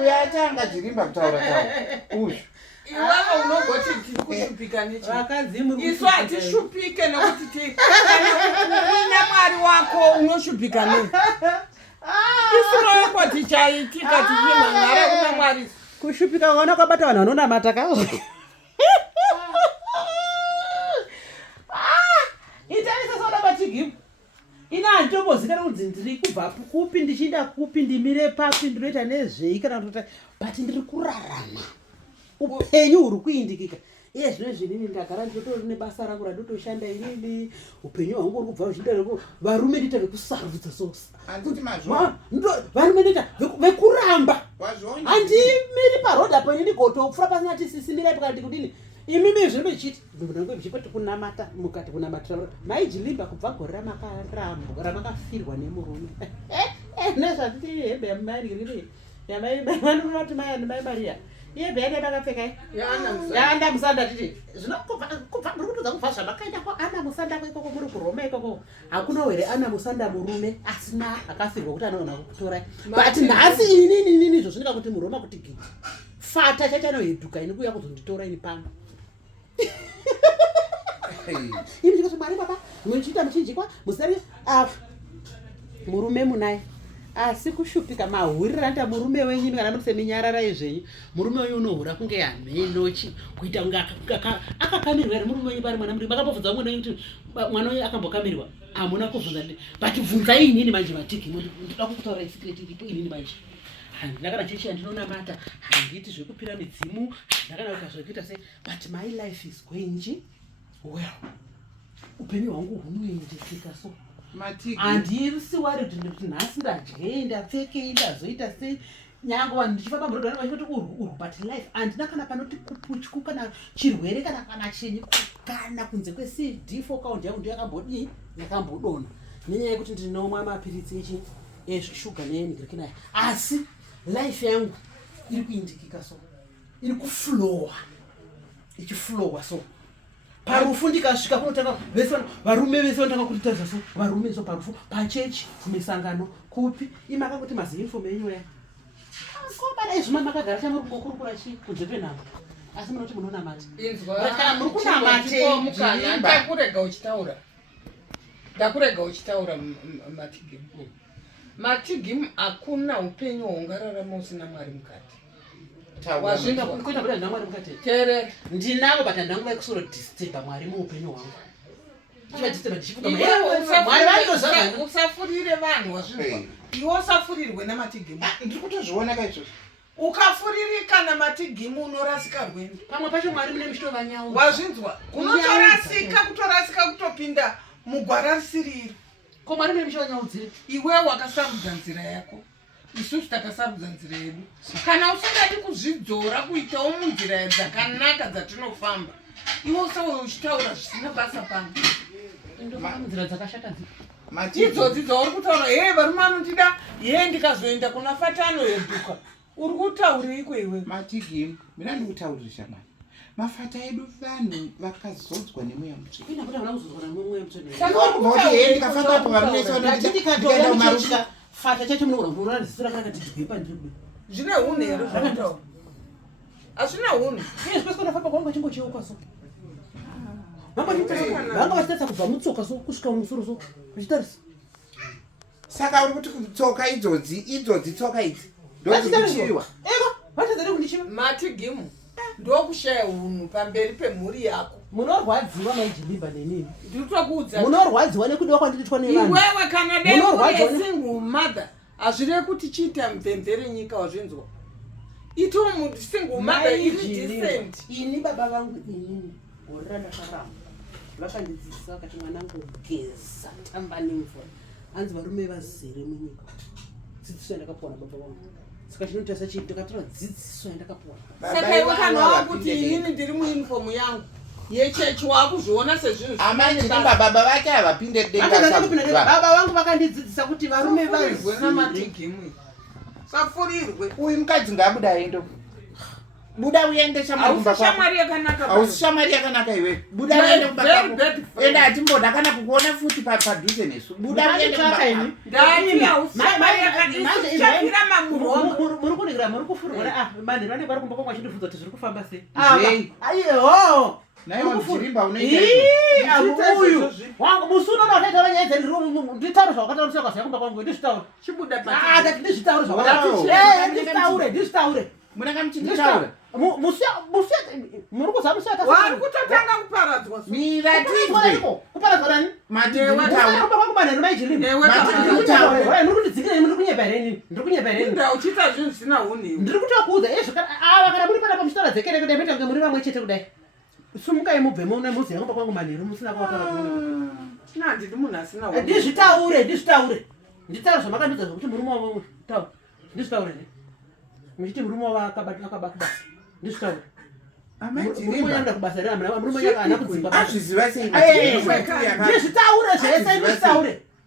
uyatanga dzirimba kutaura uyu iwewe unogoti tiri kushupika nechi isu hatishupike nekuti uina mwari wako unoshupika nei isinoyekwa tichaitika tichimhanhara kuna mwari kushupika wana kwabata vanhu vanonamata kazo itaisasona matigimu ina handitombozikana kunzi ndiri kubva kupi ndichiinda kupi ndimire papi ndinoita nezvei kana kuti but ndiri kurarama upenyu huri kuindikika iye zvino zvinini ndagara ndinotori nebasa rangu randotoshanda inini upenyu hwangu huri kubva zviita varume ndita vekusarudza varume ndita vekuramba handimiri parodhi apo inini gotopfura pasina tisisimirai pakati kudini imimi zvino ichiti ndongoichipoti kunamata mukati kunamatira maijilimba kubva gore ramakafirwa nemurume nezvatiti hembe yamaririre yamaivanoti mai Maria yembe yake vakapfeka yaanda musanda titi zvinokubva muri kutodza kubva zvamakaenda kwaana musanda kwaikoko muri kuroma ikoko hakuna were ana musanda murume asina akafirwa kuti anoona kutorai but nhasi inini izvo zvinoita kuti muroma kuti giti fata chachanoheduka ini kuuya kuzonditora ini pano ini ndikati mwari baba muchiita muchinjikwa musari murume munai asi kushupika mahurira nda murume wenyu kana muri seminyarara izvenyu murume wenyu unohura kunge hamenochi kuita kunge akakamirwa ere murume wenyu pari mwana muri makambobvunza mwana wenyu kuti mwana wenyu akambokamirwa hamuna kubvunza but bvunzai inini manje matiki ndinoda kutaura isikireti iripo inini manje handina kana chechi handinonamata handiti zvekupira midzimu handina kana zvekuita sei but my life is going well upenyu hwangu hunoendeseka so handisi waridi kuti nhasi ndadyei ndapfekei ndazoita sei nyange vanhu ndichifamba murodhi vachiti uri but life handina kana panoti kuputyu kana chirwere kana chinyi kana kunze kwecd count yangu ndiyo yakambodii yakambodona nenyaya yekuti ndinomwa mapiritsi echi eshuga nenigirikinaya asi life yangu iri kuindikika so iri kuflowa ichiflowa so parufu ndikasvika kunotanga varume vese vanotanga kutitaridza so varume so parufu pachechi kumisangano kupi imakangoti maziinfomu enyu ya kombana izvima makagara chamurugokurukura chi kunze kwenhamo asi munoti munonamata kana muri kunamate ndakurega uchitaura matigimu hakuna upenyu hwaungararama usina mwari mukati tere ndinavo but handangova kusoro disturba mwari muupenyu hwangu usafurire vanhu wazvinzwa iwe usafurirwe namatigimu ndiri kutozviona kaizvozvo ukafuririka namatigimu unorasika rwendo pamwe pacho mwari mune muchitovanyau wazvinzwa kutorasika kutopinda mugwara risiriro ko mwari mune muchitovanyau dziri iwe wakasarudza nzira yako isusu takasarudza nzira yedu kana usingadi kuzvidzora kuitawo munzira dzakanaka dzatinofamba iwe usawe uchitaura zvisina basa pano nzira dzakashata idzodzi dzauri kutaura varume anotida ndikazoenda kuna fatano yeduka uri kutauriko iwe matigimu mina ndikutaurira shamani mafata edu vanhu vakazodzwa nemweya mutsvendikafambapo varumesoandikaenda fata chacho munogona zisira kana tidhipa ndiri zvine hune here zvakataura hazvina hune iye zvipesika famba kwangu chimbocheuka so vanga vachitarisa kubva mutsoka so kusvika mumusoro so vachitarisa saka uri kuti tsoka idzodzi tsoka idzi ndodzichiwa vatadzare kundichiva matigimu ndokushaya unhu pamberi pemhuri yako munorwadziwa maijilimba nenini nditokuudza munorwadziwa nekudiwa kwandiitwa nevanhu iwewe kana dei single mother hazvireve kuti chiita mvemvere nyika wazvinzwa itowo single mother iri decent ini baba vangu inini gore randakaramba vakandidzidzisa vakati mwanangu geza tamba nemvura hanzi varume vazere munyika dzidziso yandakapuwa nababa vangu saka chinotarisa chii ndakatora dzidziso yandakapuwa saka iwe kana wakuti inini ndiri muunifomu yangu yechechi wakuzviona sezvinhu baba vake havapinde baba vangu vakandidzidzisa kuti varume vazere namatigimwe safurirwe uyu mukadzi ngaabuda aendo buda uende shamwari kumba kwako. Shamwari yakanaka. Hausi shamwari yakanaka iwe. Buda uende kumba kwako. Enda atimboda kana kukuona futi padhuze nesu. Buda uende kumba kwako. Ndati hausi shamwari yakanaka. Chapira mamuromo. Muri kunigira muri kufurwa. Mani vane vari kumba kwangu achindifudza kuti zviri kufamba sei. Aiyo. Nayo muchirimba unoita izvo. Uyu wangu musuno unoita vanyaidza nditauro zvawakataura saka kumba kwangu ndizvitaura. Chibuda pa. Ndati ndizvitaura zvawakataura. Ndizvitaure. Munanga muchinditaura. Muri kuzamisata. Wari kutotanga kuparadzwa. Miratidze. Kuparadzwa nani? Madhitaura. Kumba kwangu mani rumaichirimba. Madhitaura. Muri kundidzikira muri kunyebereni. Ndiri kunyebereni. Nda uchita zvinhu zvisina huni. Ndiri kutokuudza ava kana muri panapa muchitora dzekere kudai muita kunge muri vamwe chete kudai. Sumukai mubve mune muziva kumba kwangu manheru musina kwataura kuona. Ndiri munhu asina huni. Ndizvitaure. Nditaura zvamakandudza zvokuti murume wavo taura. Ndizvitaure ne. Muchiti murume wavo akabata basa. Ndizvitaure. Murume yanga kubasa rera mwana murume yanga ana kudzimba. Azviziva sei? Ndizvitaure zvese.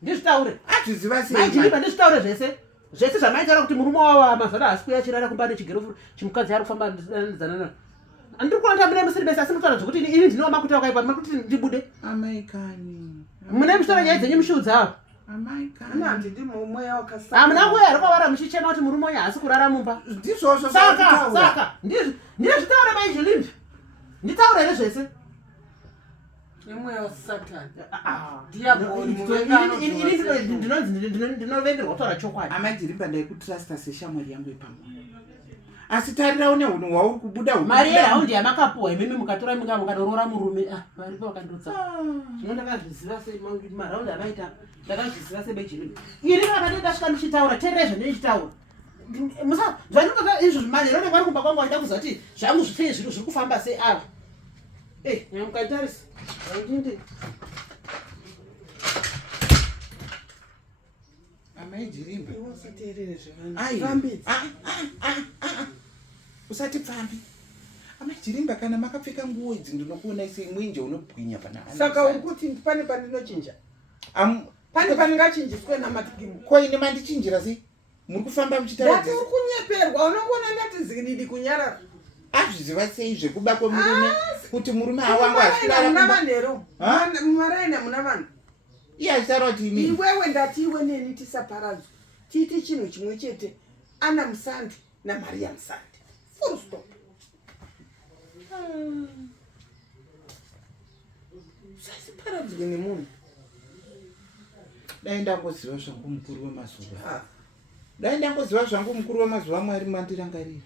Ndizvitaure. Azviziva sei? Maijilipa ndizvitaure zvese. Zvese zvamaitaura kuti murume wavo mazana asi kuya chirara kumba nechigerofu chimukadzi ari kufamba dzanana. Andiri kuona mune musiri besa asi mutaura zvokuti ini ndinowa makuta wakaipa muri kuti ndibude. Amai kani. Mune mushora nyaya dzenyu mushiudza. Amai kani. Ndiri mumweya wakasara. Hamuna nguya ari kwavara muchichema kuti murume uyu haasi kurara mumba. Ndizvozvo Saka ndizvitaure maizvilimbi. Nditaurere zvese. Nemweya wasatani. Ndinovengerwa kutaura chokwadi. Amai ndirimba ndaikutrasta seshamwari yangu ipamwe. Asi tarirawo neunhu hwauri kubuda huku. Mari yeraundi yamakapuwa imimi mukatora mukadorora murume. Varipo vakandotsa. Zvino ndakazviziva sei maraundi amaita. Ndakazviziva sebechilimbi. Ini vakati ndasvika ndichitaura teerera zvandinochitaura. Musa zvandinotaura izvo manhero nemwari kumba kwangu waida kuzati zvangu zvitei zviro zviri kufamba sei ava. Nyamukatarisa. Ndinde. Amai Jirimba. Usateerere zvavanhu. Usati pfambi. Amai Jirimba kana makapfeka nguo idzi ndinokuona semwenje unobwinya pana. Saka uri kuti pane pandinochinja. Pane pandingachinjiswe namatikimu. Ko ine mandichinjira sei? Muri kufamba muchitaura. Ndati uri kunyeperwa unongona ndati zikididi kunyarara. Azviziva sei zvekuba kwemurume kuti murume hawangu asirara muna vanhero. Mumaraina muna vanhu. Iye achitaura kuti imi. Iwewe ndati iwe neni tisaparadzwa. Tiiti chinhu chimwe chete. Ana Musandi naMaria Musandi. Full stop. Sasiparadzwe nemunhu. Dai ndangoziva zvangu mukuru wemazuva. Dai ndangoziva zvangu mukuru wemazuva Mwari mandirangarire.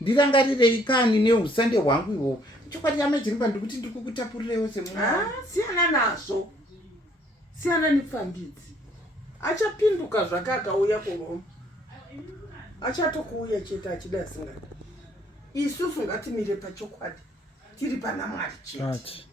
Ndirangarirei kani neusande hwangu ihwo. Chokwadi Amai Jirimba ndikuti ndikukutapurirewo semunhu. Siyana nazvo. Siyana nepfambidzi. Achapinduka zvakakauya kuroma. Achatokuuya chete achida asingadi. Isusu ngatimire pachokwadi. Tiri pana Mwari chete.